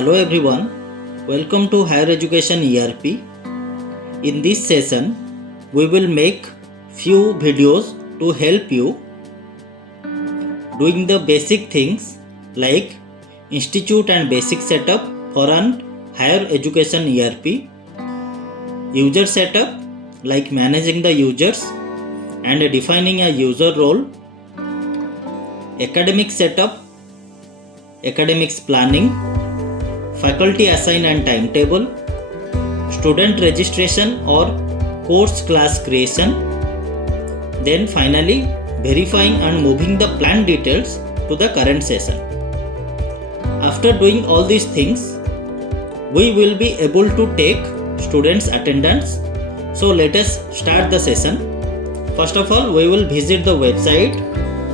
Hello everyone, welcome to Higher Education ERP. In this session, we will make few videos to help you doing the basic things like institute and basic setup for an higher education ERP, user setup like managing the users and defining a user role, academic setup, academics planning, faculty assign and timetable, student registration or course class creation, then finally verifying and moving the plan details to the current session. After doing all these things, we will be able to take students' attendance. So let us start the session. First of all, we will visit the website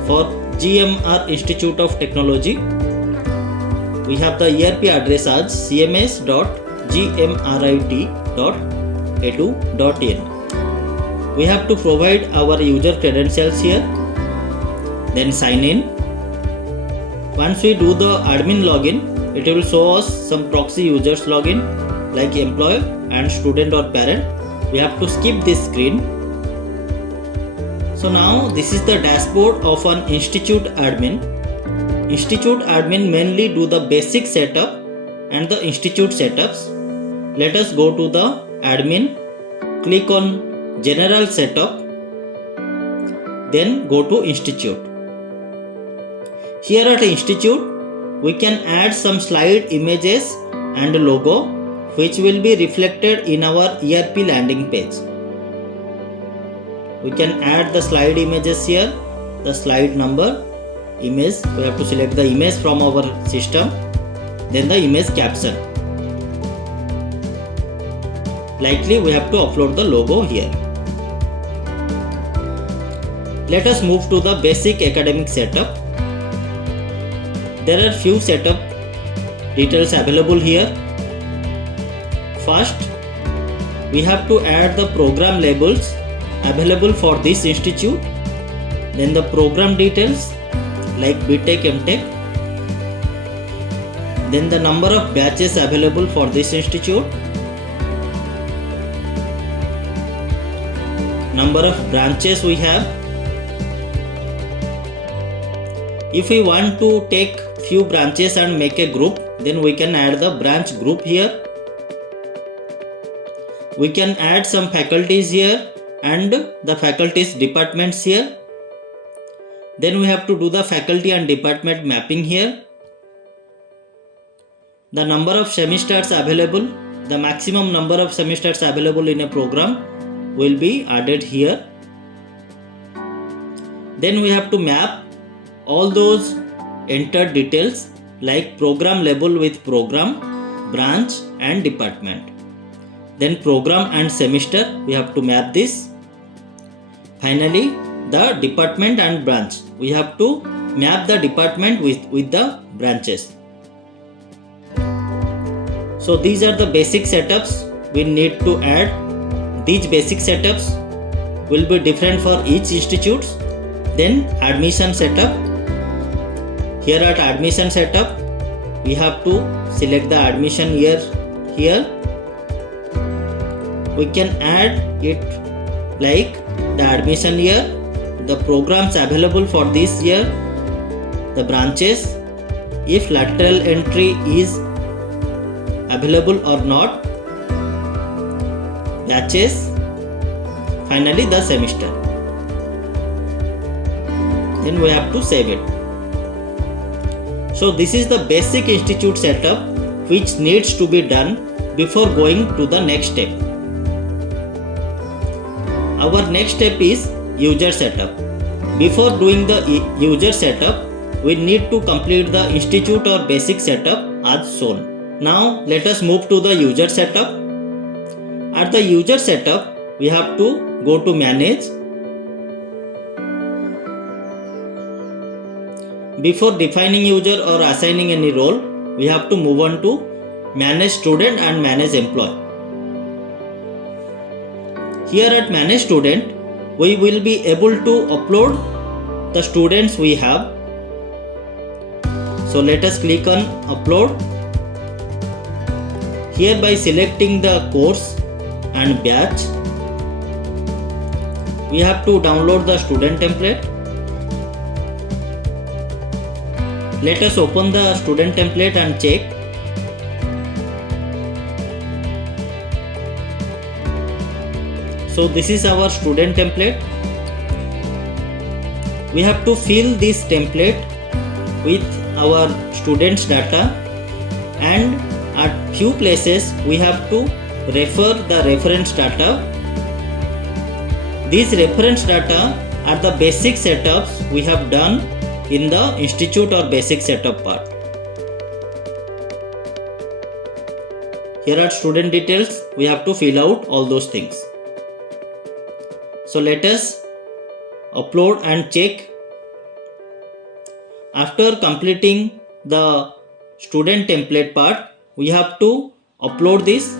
for GMR Institute of Technology. We have the ERP address as cms.gmrit.edu.in. We have to provide our user credentials here, then sign in. Once we do the admin login, it will show us some proxy users login like employee and student or parent. We have to skip this screen. So now this is the dashboard of an institute admin. Institute admin mainly do the basic setup and the institute setups. Let us go to the admin, click on general setup, then go to institute. Here at institute, we can add some slide images and logo which will be reflected in our ERP landing page. We can add the slide images here, the slide number, image. We have to select the image from our system, then the image caption. Likely we have to upload the logo here. Let us move to the basic academic setup. There are few setup details available here. First, we have to add the program labels available for this institute, then the program details like BTech, MTech, then the number of batches available for this institute, number of branches we have. If we want to take few branches and make a group, then we can add the branch group here. We can add some faculties here and the faculties departments here. Then we have to do the faculty and department mapping here. The number of semesters available, the maximum number of semesters available in a program will be added here. Then we have to map all those entered details like program label with program, branch and department. Then program and semester, we have to map this. Finally, the department and branch, we have to map the department with the branches. So these are the basic setups we need to add. These basic setups will be different for each institute. Then admission setup. Here at admission setup, we have to select the admission year here. We can add it like the admission year, the programs available for this year, the branches, if lateral entry is available or not, batches, finally the semester. Then we have to save it. So this is the basic institute setup which needs to be done before going to the next step. Our next step is user setup. Before doing the user setup, we need to complete the institute or basic setup as shown. Now let us move to the user setup. At the user setup, we have to go to manage. Before defining user or assigning any role, we have to move on to manage student and manage employee. Here at manage student, we will be able to upload the students we have. So let us click on upload. Here by selecting the course and batch, we have to download the student template. Let us open the student template and check. So this is our student template. We have to fill this template with our students data, and at few places we have to refer the reference data. These reference data are the basic setups we have done in the institute or basic setup part. Here are student details. We have to fill out all those things. So let us upload and check. After completing the student template part, we have to upload this.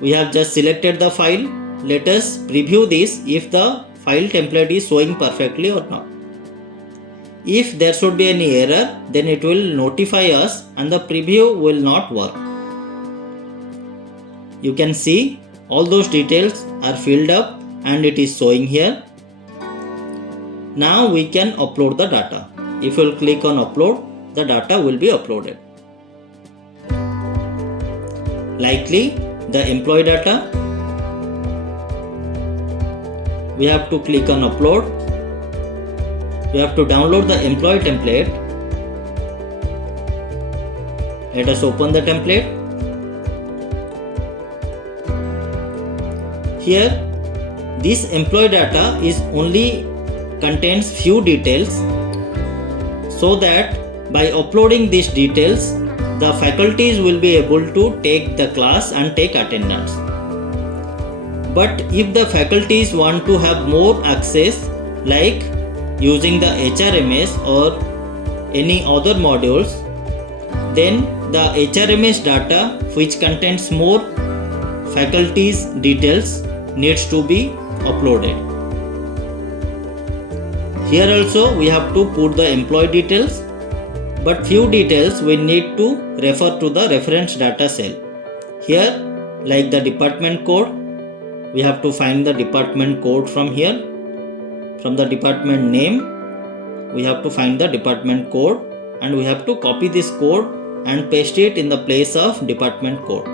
We have just selected the file. Let us preview this if the file template is showing perfectly or not. If there should be any error, then it will notify us and the preview will not work. You can see all those details are filled up and it is showing here. Now we can upload the data. If you will click on upload, the data will be uploaded. Likely the employee data. We have to click on upload. We have to download the employee template. Let us open the template. Here, this employee data is only contains few details, so that by uploading these details, the faculties will be able to take the class and take attendance. But if the faculties want to have more access, like using the HRMS or any other modules, then the HRMS data which contains more faculties details needs to be uploaded. Here also we have to put the employee details, but few details we need to refer to the reference data cell. Here, like the department code, we have to find the department code from here. From the department name, we have to find the department code, and we have to copy this code and paste it in the place of department code.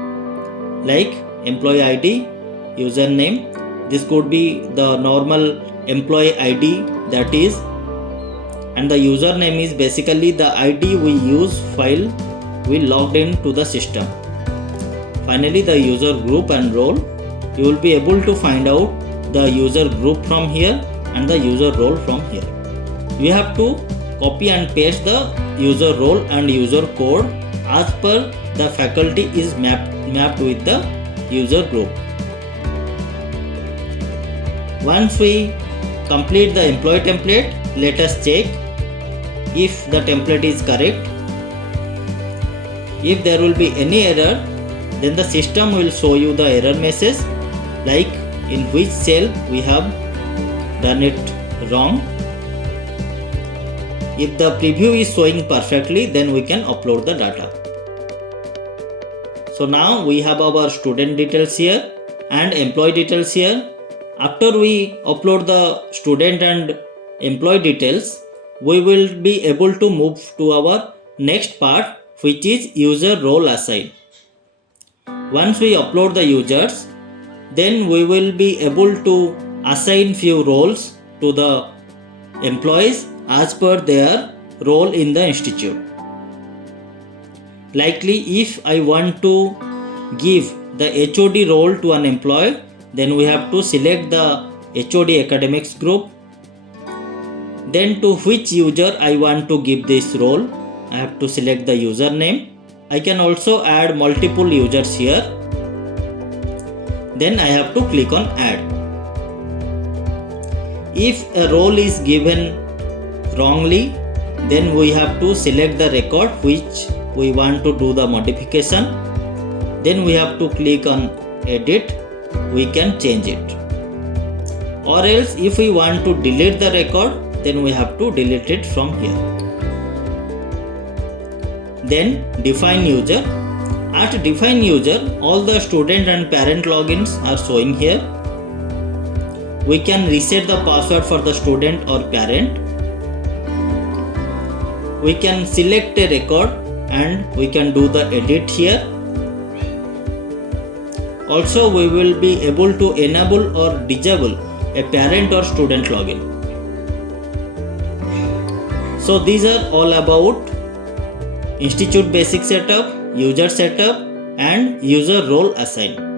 Like employee ID, username, this could be the normal employee ID, that is, and the username is basically the ID we use while we logged in to the system. Finally, the user group and role. You will be able to find out the user group from here and the user role from here. You have to copy and paste the user role and user code as per the faculty is mapped with the user group. Once we complete the employee template, let us check if the template is correct. If there will be any error, then the system will show you the error message, like in which cell we have done it wrong. If the preview is showing perfectly, then we can upload the data. So now we have our student details here and employee details here. After we upload the student and employee details, we will be able to move to our next part, which is user role assign. Once we upload the users, then we will be able to assign few roles to the employees as per their role in the institute. Likely, if I want to give the HOD role to an employee, then we have to select the HOD academics group. Then to which user I want to give this role, I have to select the username. I can also add multiple users here. Then I have to click on add. If a role is given wrongly, then we have to select the record which we want to do the modification. Then we have to click on edit. We can change it. Or else if we want to delete the record, then we have to delete it from here. Then define user. At define user, all the student and parent logins are showing here. We can reset the password for the student or parent. We can select a record and we can do the edit here. Also, we will be able to enable or disable a parent or student login. So these are all about Institute basic setup, user setup and user role assign.